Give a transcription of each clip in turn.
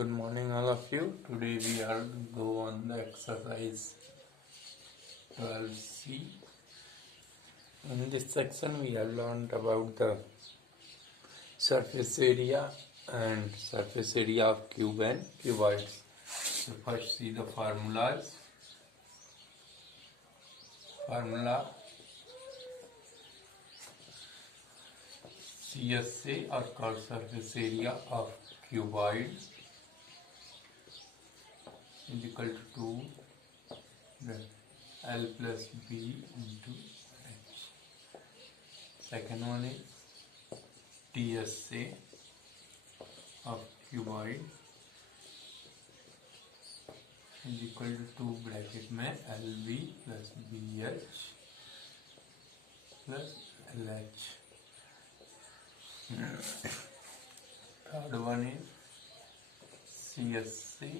Good morning all of you. Today we are go on the exercise 12C. In this section we have learned about the surface area and surface area of cube and cuboids. So first see the formulas. Formula CSA or curved surface area of cuboid is equal to 2 L plus B into H. Second one is TSA of cuboid is equal to 2 bracket में LB plus BH plus LH. Third one is CSA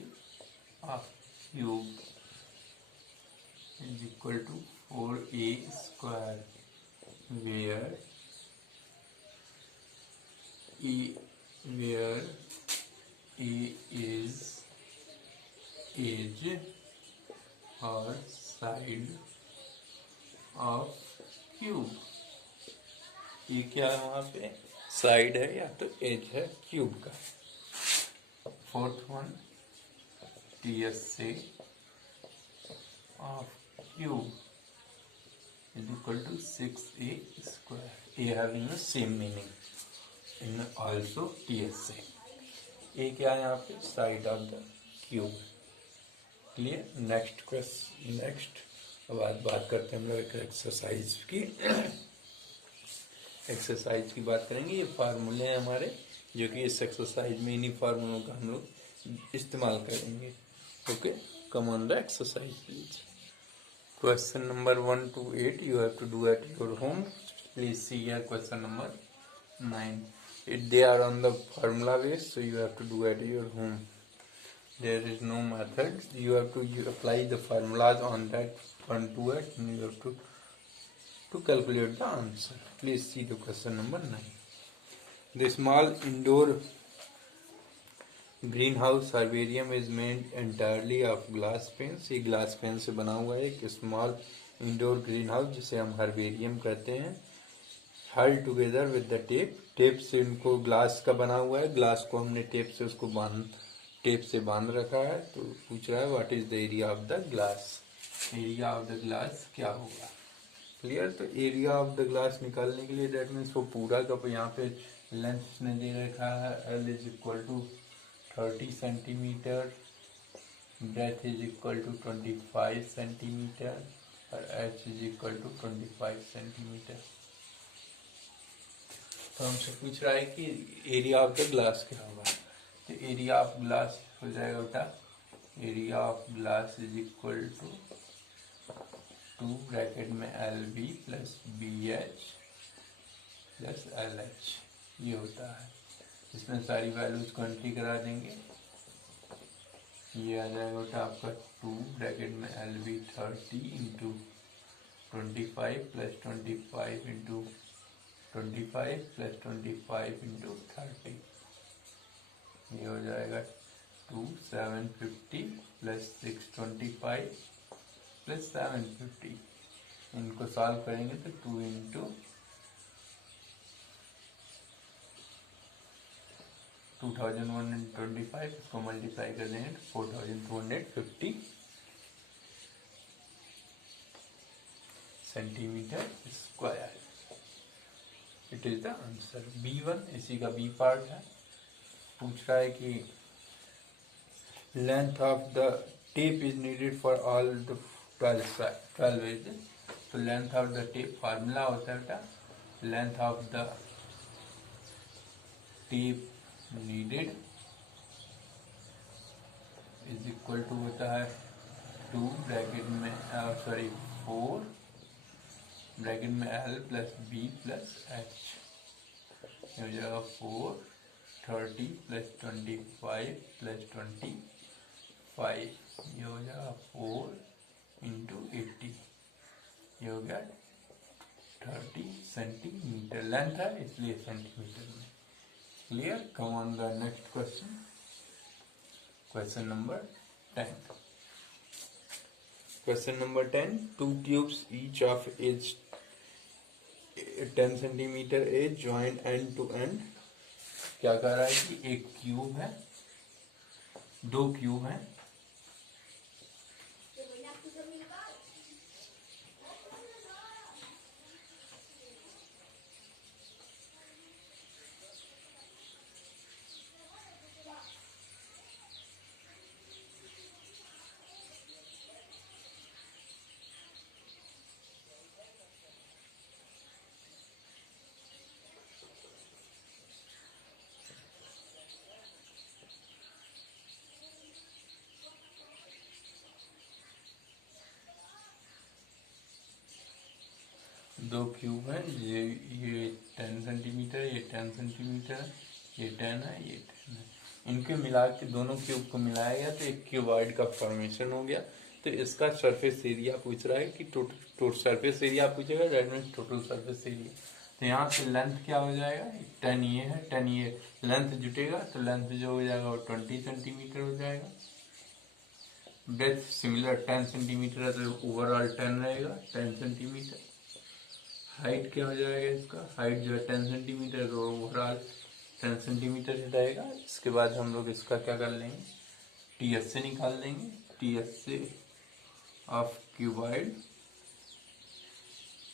of cube is equal to 4A square, where A is edge or side of cube. ये क्या है वहाँ पे side है या तो as है क्यूब का. Fourth one TSA of cube is equal to 6A square. A having the same meaning in also TSA. A क्या है यहाँ पे side of the cube. Clear. Next question. Next बात करते हैं हम लोग एक एक्सरसाइज की. एक्सरसाइज की बात करेंगे. ये फार्मूले हैं हमारे जो कि इस एक्सरसाइज में इन्हीं फार्मूलों का हम लोग इस्तेमाल करेंगे. Okay, come on the exercise please. Question number 1 to 8 you have to do at your home. Please see here question number 9. They are on the formula base, so you have to do at your home. There is no method. You have to apply the formulas on that 1 to 8 and you have to calculate the answer. Please see the question number 9. The small indoor greenhouse herbarium is made entirely of glass panes. ये glass pen से बना हुआ है एक small indoor green house जिसे हम herbarium कहते हैं. Held together with the tape. Tape से इनको ग्लास का बना हुआ है. ग्लास को हमने टेप से उसको टेप से बांध रखा है. तो पूछ रहा है what is the area of the glass. Area of the glass क्या होगा. क्लियर. तो एरिया ऑफ द ग्लास निकालने के लिए दैट मीन्स वो पूरा का यहाँ पे लेंथ ने दे रखा है. L is equal to 30 centimetre. Breadth is equal to 25 centimetre और H is equal to 25 centimetre. तो हमसे पूछ रहा है कि एरिया ऑफ द ग्लास क्या होगा. तो एरिया ऑफ ग्लास हो जाएगा बेटा area of glass is equal to 2 bracket में LB plus BH plus LH. ये होता है. इसमें सारी वैल्यूज को एंट्री करा देंगे. ये आ जाएगा बेटा आपका 2 ब्रैकेट में LB 30 into 25 plus 25 into 25 plus 25 into 30. ये हो जाएगा 2 750 प्लस 625 प्लस 750. इनको सॉल्व करेंगे तो 2 इंटू 2125 इसको मल्टीप्लाई कर देंगे 4250 centimetre square. It is the answer. B1 इसी का बी पार्ट है. पूछ रहा है कि length of the tape is needed for all the 12 edges. तो length of the tape formula होता है बेटा length of the tape needed is equal to होता है 2 ब्रैकेट में 4 ब्रैकेट में L plus B plus H. ये हो जाएगा 4 30 प्लस 25 प्लस 25. ये हो जाएगा 4 इंटू 80. ये हो गया 30 सेंटीमीटर. लेंथ है इसलिए सेंटीमीटर में. Clear? Come on the next question. Question number 10. Question number 10. Two tubes each of each 10 centimeter is joined end to end. क्या कह रहा है कि एक क्यूब है, दो क्यूब हैं, दो क्यूब हैं, ये 10 सेंटीमीटर, ये 10 सेंटीमीटर, ये 10 है, ये 10 है. इनके मिला के दोनों क्यूब को मिलाया गया तो एक क्यूबॉइड का फॉर्मेशन हो गया. तो इसका सरफेस एरिया पूछ रहा है कि टोटल सरफेस एरिया पूछेगा, that means total surface area. तो यहाँ से लेंथ क्या हो जाएगा, 10 ये है, 10 ये लेंथ जुटेगा तो लेंथ जो हो जाएगा वो 20 सेंटीमीटर हो जाएगा. ब्रेथ सिमिलर 10 सेंटीमीटर है तो ओवरऑल 10 रहेगा, 10 सेंटीमीटर. हाइट क्या हो जाएगा, इसका हाइट जो है 10 सेंटीमीटर, तो ओवरऑल 10 सेंटीमीटर ही रहेगा. इसके बाद हम लोग इसका क्या कर लेंगे, टी एस से निकाल लेंगे. टी एस से ऑफ क्यूबॉइड,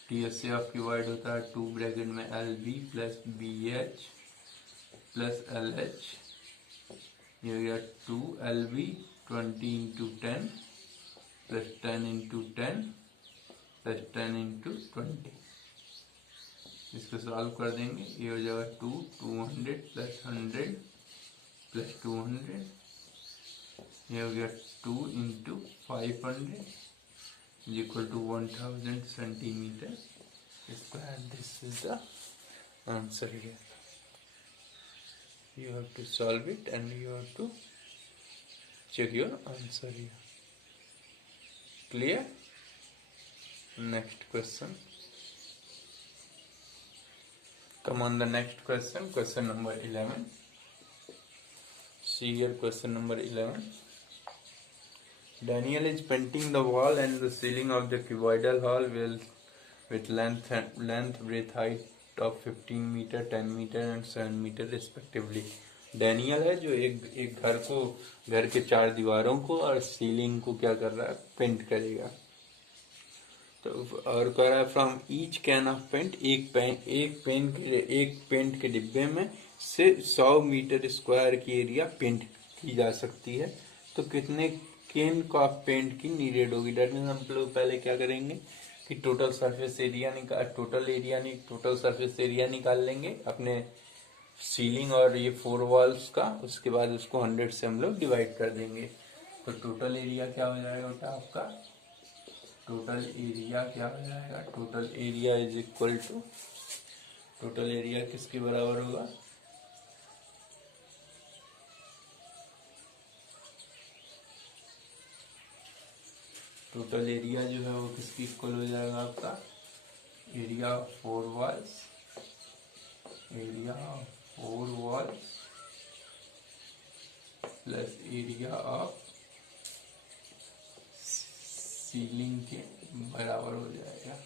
टी एस से ऑफ क्यूबॉइड होता है 2 ब्रैकेट में L B plus B H plus L H. ये हो गया 2 L B 20 into 10 plus 10 into 10 plus 10 into 20. इसको सॉल्व कर देंगे, ये हो जाएगा 200 प्लस 100 प्लस 200. ये हो गया 2 into 500 equal to 1000 centimetre square. This is the answer here. You have to solve it and you have to check your answer here. Clear? Next question. Come on the next question. Question number 11. See here question number 11. Daniel is painting the wall and the ceiling of the cuboidal hall with length, breadth, height of 15 meter, 10 meter and 7 meter respectively. Daniel है जो एक घर के चार दीवारों को और ceiling को क्या कर रहा है, पेंट करेगा. तो और कह रहा है from each can of paint, एक पेंट के डिब्बे में से 100 मीटर स्क्वायर की एरिया पेंट की जा सकती है. तो कितने कैन का पेंट की नीडेड होगी. डेट मीन्स हम लोग पहले क्या करेंगे कि टोटल सरफेस एरिया निकाल लेंगे अपने सीलिंग और ये 4 वॉल्स का. उसके बाद उसको 100 से हम लोग डिवाइड कर देंगे. तो टोटल एरिया क्या हो जाएगा बेटा आपका, टोटल एरिया क्या हो जाएगा, total area is equal to, total area किसके बराबर होगा, टोटल एरिया जो है वो किसकी इक्वल हो जाएगा आपका, area of 4 walls, area of 4 walls plus area of ceiling के बराबर हो जाएगा.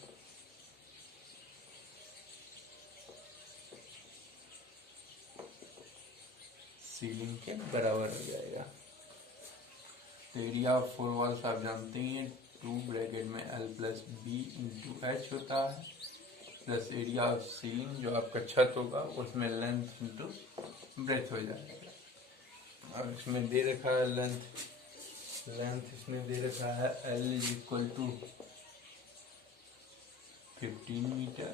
सीलिंग के बराबर हो जाएगा. तो एरिया ऑफ 4 वॉल्स आप जानते ही हैं 2 ब्रैकेट में L plus B into H होता है प्लस एरिया ऑफ सीलिंग जो आपका छत होगा उसमें लेंथ इंटू ब्रेथ हो जाएगा. और इसमें दे रखा है लेंथ इसमें दे रखा है L is equal to 15 metre,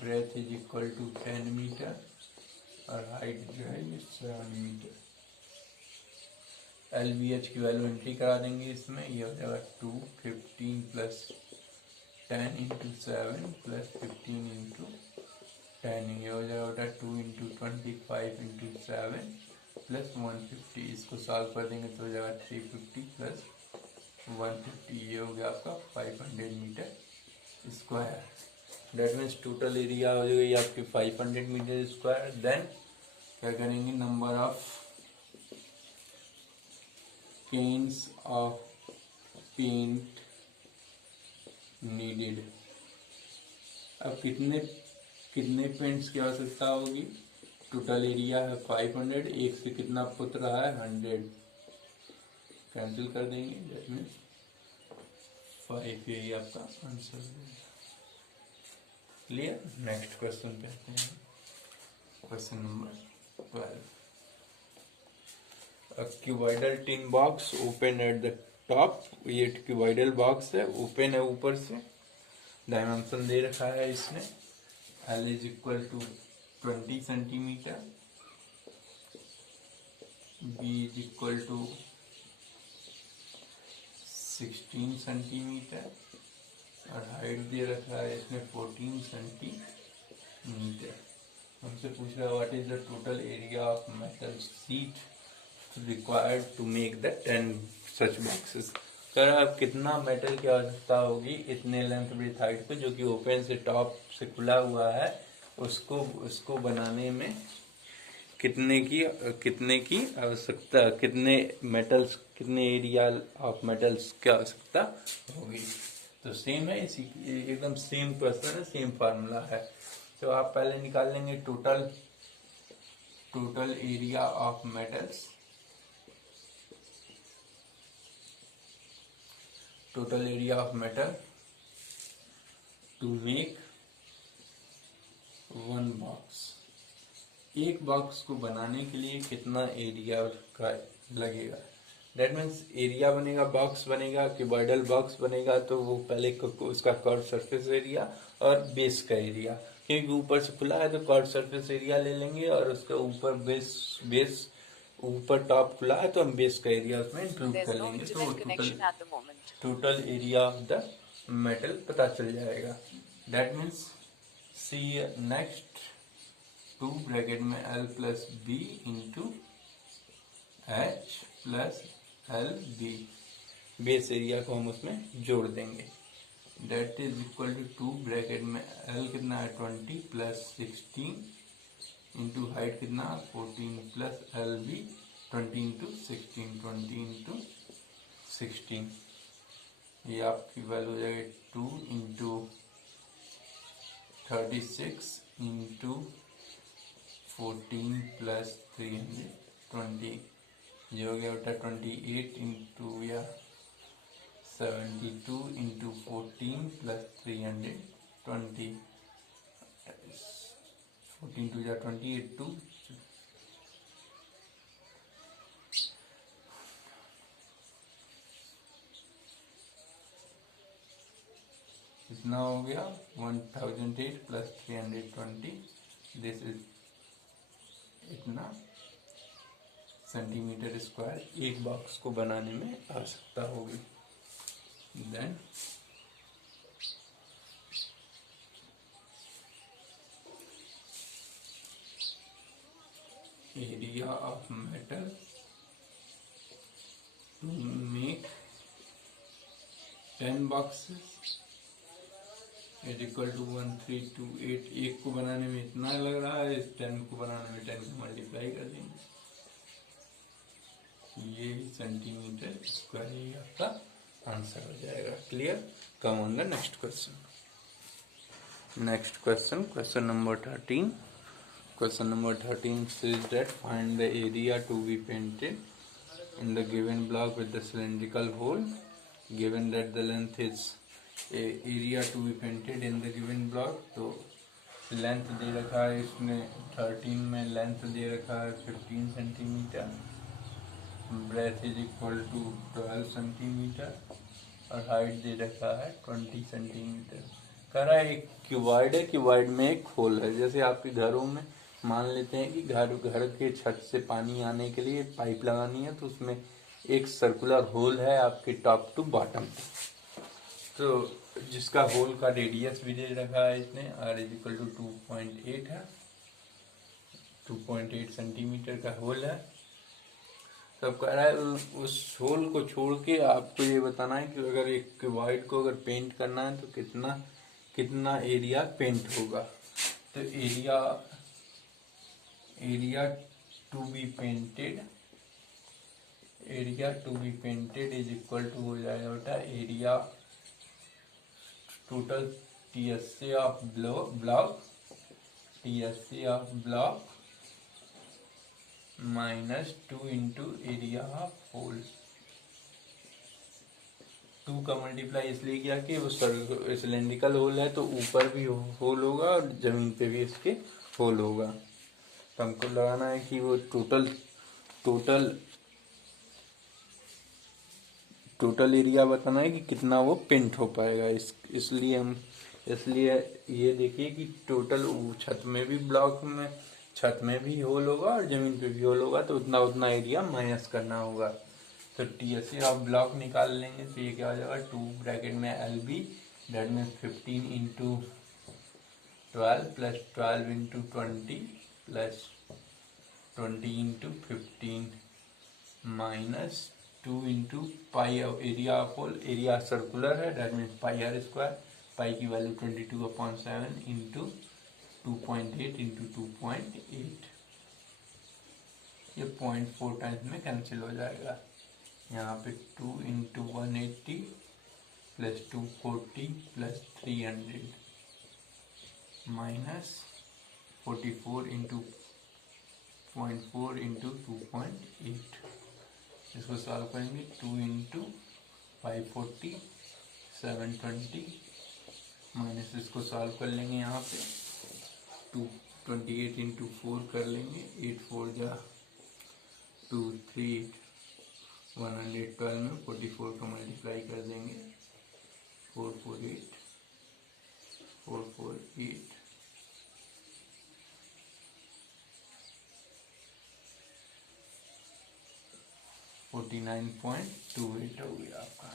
breadth is equal to 10 metre और हाइट जो है ये 7 मीटर. एल बी एच की वैल्यू एंट्री करा देंगे इसमें. ये हो जाएगा 2 15 प्लस 10 इंटू 7 प्लस 15 इंटू 10. ये हो जाएगा 2 इंटू 25 इंटू 7 प्लस 150. इसको सॉल्व कर देंगे तो हो जाएगा 350 प्लस 150. ये हो गया आपका 500 metre square. That means total area हो जाएगी आपकी 500 मीटर स्क्वायर. देन क्या करेंगे, number of cans of paint needed. अब कितने कितने पेंट्स की आवश्यकता होगी? टोटल एरिया है 500, एक से कितना पुत रहा है 100, कैंसिल कर देंगे, दैट मीन्स 5, यही आपका आंसर है। क्लियर? नेक्स्ट क्वेश्चन पे आते हैं। Question number 12। A cuboidal tin box open at the top, ये क्यूबॉइडल बॉक्स है, ओपन है ऊपर से, डायमेंशन दे रखा है इसने, L is equal to 20 centimetre, B is equal to 16 centimetre और हाइट दे रखा है इसने 14 सेंटीमीटर। हमसे पूछ रहा है what is the total area of metal sheet required to make the 10 such boxes. Sir अब कितना मेटल की आवश्यकता होगी इतने लेंथ ब्रेथ हाइट पे, जो कि ओपन से टॉप से खुला हुआ है, उसको बनाने में कितने की आवश्यकता, कितने मेटल्स, कितने एरिया ऑफ मेटल्स की आवश्यकता होगी। तो सेम है, इसी एकदम सेम क्वेश्चन है, सेम फार्मूला है। तो आप पहले निकाल लेंगे total area of metals, total area of metal to make one box. एक बॉक्स को बनाने के लिए कितना एरिया का लगेगा, दैट मीन्स एरिया बनेगा, बॉक्स बनेगा, क्यूबॉइडल बॉक्स बनेगा, तो वो पहले उसका कर्व सरफेस एरिया और बेस का एरिया, क्योंकि ऊपर से खुला है तो कर्व सरफेस एरिया ले लेंगे और उसका ऊपर बेस ऊपर टॉप खुला है तो हम बेस का एरिया उसमें इंक्लूड कर लेंगे, तो total area of the metal पता चल जाएगा। That means see next 2 bracket में L plus B into H plus L B, base area को हम उसमें जोड़ देंगे, that is equal to 2 bracket में L कितना है 20 प्लस 16 इंटू हाइट कितना 14 प्लस एल बी 20 इंटू 16, ये आपकी वैल्यू हो जाएगी 2 इंटू 36 इंटू 14 प्लस 320, ये हो गया बेटा 28 इंटू या 72 इंटू 14 प्लस 320, 14 टू या 28 2, इतना हो गया 1008 प्लस 320, दिस इज इतना सेंटीमीटर स्क्वायर एक बॉक्स को बनाने में आवश्यकता होगी। Then area of metal to make 10 boxes is equal to 1328, एक को बनाने में इतना लग रहा है, इस 10 को बनाने में 10 को मल्टीप्लाई कर देंगे, ये सेंटीमीटर स्क्वायर आपका आंसर हो जाएगा। Clear? Come on the next question. Next question number 13। Question number 13 says that find the area to be painted in the given block with the cylindrical hole, given that the length is area to be painted in the given block। तो length दे रखा है इसमें 13 में, length दे रखा है 15 centimetre, breadth is equal to 12 centimetre और height दे रखा है 20 सेंटीमीटर। कह रहा है एक क्यूबॉइड है, क्यूबॉइड में एक होल है, जैसे आपके घरों में मान लेते हैं कि घर के छत से पानी आने के लिए पाइप लगानी है, तो उसमें एक सर्कुलर होल है आपके टॉप टू बॉटम, तो जिसका होल का रेडियस भी दे रखा है इसने, R इज इक्वल टू 2.8 है, 2.8 सेंटीमीटर का होल है। तो अब कह रहा है उस होल को छोड़ के आपको ये बताना है कि अगर एक क्यूबॉइड को अगर पेंट करना है तो कितना एरिया पेंट होगा। तो area to be painted area to be painted is equal to हो जाएगा बेटा area total TSC of block TSC of block minus 2 into area of hole. 2 का मल्टीप्लाई इसलिए किया कि वो सिलेंड्रिकल होल है तो ऊपर भी होल होगा और जमीन पे भी इसके होल होगा। तो हमको लगाना है कि वो टोटल एरिया बताना है कि कितना वो पेंट हो पाएगा। इसलिए ये देखिए कि टोटल छत में भी ब्लॉक में छत में भी होल होगा और जमीन पे भी होल होगा तो उतना एरिया माइनस करना होगा। तो टीएससी ऑफ ब्लॉक निकाल लेंगे तो ये क्या हो जाएगा 2 ब्रैकेट में LB that means 15 into 12 plus 12 into 20 plus 20 into 15 minus 2 into pi area of hole. Area circular है that means pi r square. Pi की वैल्यू 22/7 इंटू 2.8 इंटू 2.8। ये 0.4 टाइम्स में कैंसिल हो जाएगा। यहाँ पे 2 into 180 plus 240 plus 300 minus 44 into 0.4 into 2.8। इसको solve करेंगे 2 इंटू 540 720 माइनस इसको सॉल्व कर लेंगे यहाँ पे 228 इंटू 4 कर लेंगे 8 4 जा 2 3 112 में 44 का मल्टीप्लाई कर देंगे 448 448 49.28 हो गया आपका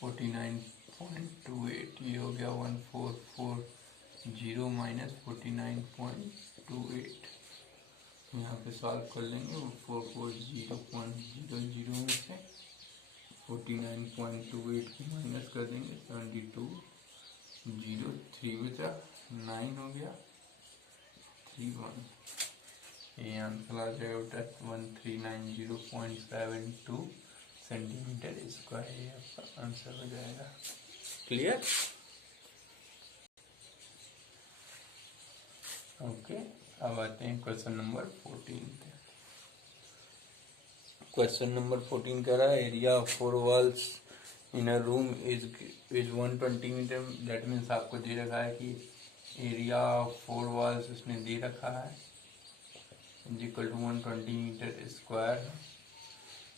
49.28 ये हो गया 1440 माइनस 49.28। यहाँ पे सॉल्व कर लेंगे 440.00 में से 49.28 को माइनस कर देंगे 72.03 बचा 9 हो गया 31। ये आंसर आ जाएगा बेटा 1390.72 सेंटीमीटर स्क्वायर। ये आपका आंसर हो जाएगा। क्लियर? ओके अब आते हैं क्वेश्चन नंबर 14 पे। क्वेश्चन नंबर 14 कह रहा है area of 4 walls in a room is 120 metre. That means आपको दे रखा है कि एरिया ऑफ 4 वॉल्स उसने दे रखा है is equal to 120 metre square.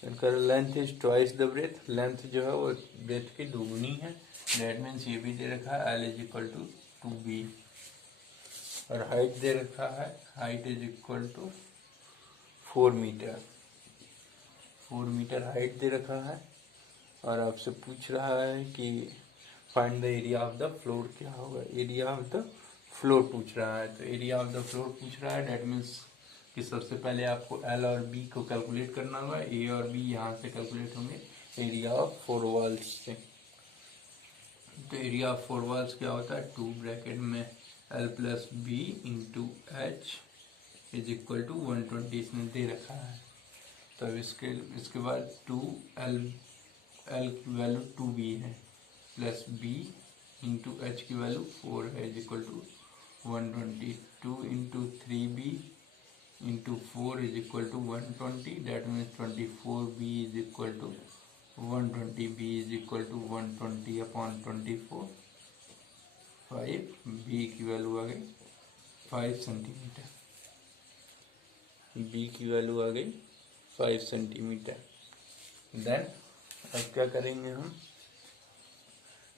इनका length is twice the breadth. Length जो है वो ब्रेथ की दुगनी है। दैट मीन्स ये भी दे रखा है L is equal to 2B और हाइट दे रखा है height is equal to 4 metre. 4 metre height दे रखा है और आपसे पूछ रहा है कि find the area of the floor क्या होगा। एरिया ऑफ द फ्लोर पूछ रहा है तो एरिया ऑफ द फ्लोर पूछ रहा है दैट मीन्स कि सबसे पहले आपको L और B को कैलकुलेट करना होगा। A और B यहाँ से कैलकुलेट होंगे एरिया ऑफ 4 वॉल्स से। तो एरिया ऑफ 4 वॉल्स क्या होता है 2 ब्रैकेट में L plus B into H is equal to 120 इसने दे रखा है। तो अब इसके बाद 2L की वैल्यू 2B है प्लस B इंटू H की वैल्यू 4 है is equal to 120। 2 into 3B into 4 is equal to 120 that means 24B is equal to 120। B is equal to 120/24 5 B की वैल्यू आ गई 5 सेंटीमीटर। B की value आ गई 5 centimetre. Then अब क्या करेंगे हम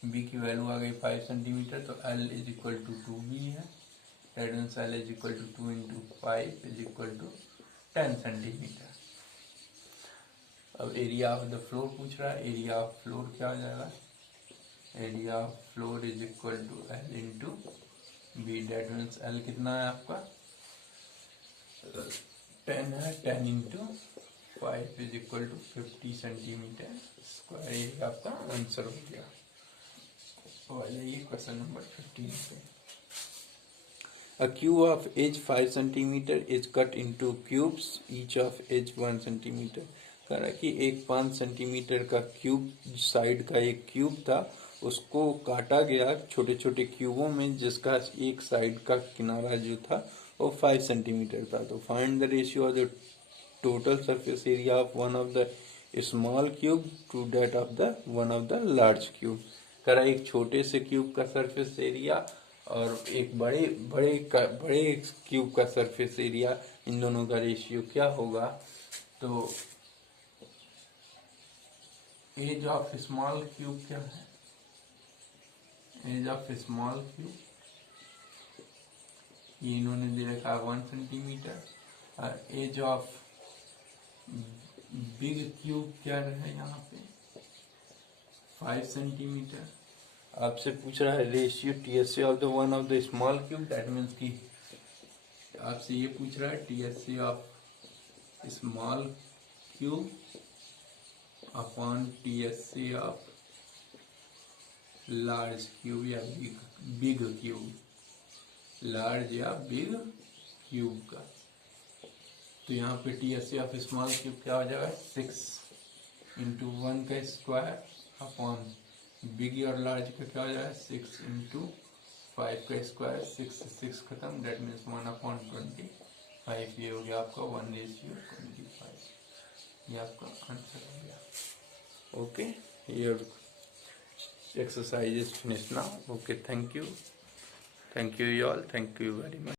B की वैल्यू आ गई 5 सेंटीमीटर तो L is equal to 2B है that means L is equal to 2 into 5 is equal to 10 centimetre. अब एरिया ऑफ द फ्लोर पूछ रहा है। एरिया ऑफ फ्लोर क्या हो जाएगा area of floor is equal to L into B that means L कितना है आपका 10 है 10 into 5 is equal to 50 centimetre square. Area आपका आंसर हो गया। और ये क्वेश्चन नंबर 15 पे। A cube of edge 5 centimeter is cut into cubes each of edge 1 centimeter. कह रहा कि एक 5 सेंटीमीटर का क्यूब साइड का एक क्यूब था, उसको काटा गया छोटे छोटे क्यूबों में, जिसका एक साइड का किनारा जो था वो 5 सेंटीमीटर था. तो find the ratio of the total surface area of one of the small cube to that of the one of the large cube. कह रहा एक छोटे से क्यूब का सरफेस एरिया और एक बड़े क्यूब का सरफेस एरिया, इन दोनों का रेशियो क्या होगा. तो एज ऑफ स्मॉल क्यूब क्या है, एज ऑफ स्मॉल क्यूब ये इन्होंने दे रखा 1 सेंटीमीटर, और एज ऑफ बिग क्यूब क्या है यहाँ पे 5 सेंटीमीटर. आपसे पूछ रहा है ratio TSC of the one of the small cube, that means कि आपसे ये पूछ रहा है TSC of small cube upon TSC of large cube या बिग क्यूब, लार्ज या बिग क्यूब का. तो यहाँ पे टीएससी ऑफ स्मॉल क्यूब क्या हो जाएगा 6 इंटू 1 का स्क्वायर अपॉन बिग और लार्ज का क्या हो जाएगा 6 इंटू 5 का स्क्वायर. 6 से 6 खत्म, डेट मीन्स 1/25. ये हो गया आपका 1:25. ये आपका आंसर हो गया. Okay, your exercise is finished now. Okay, thank you all, thank you very much.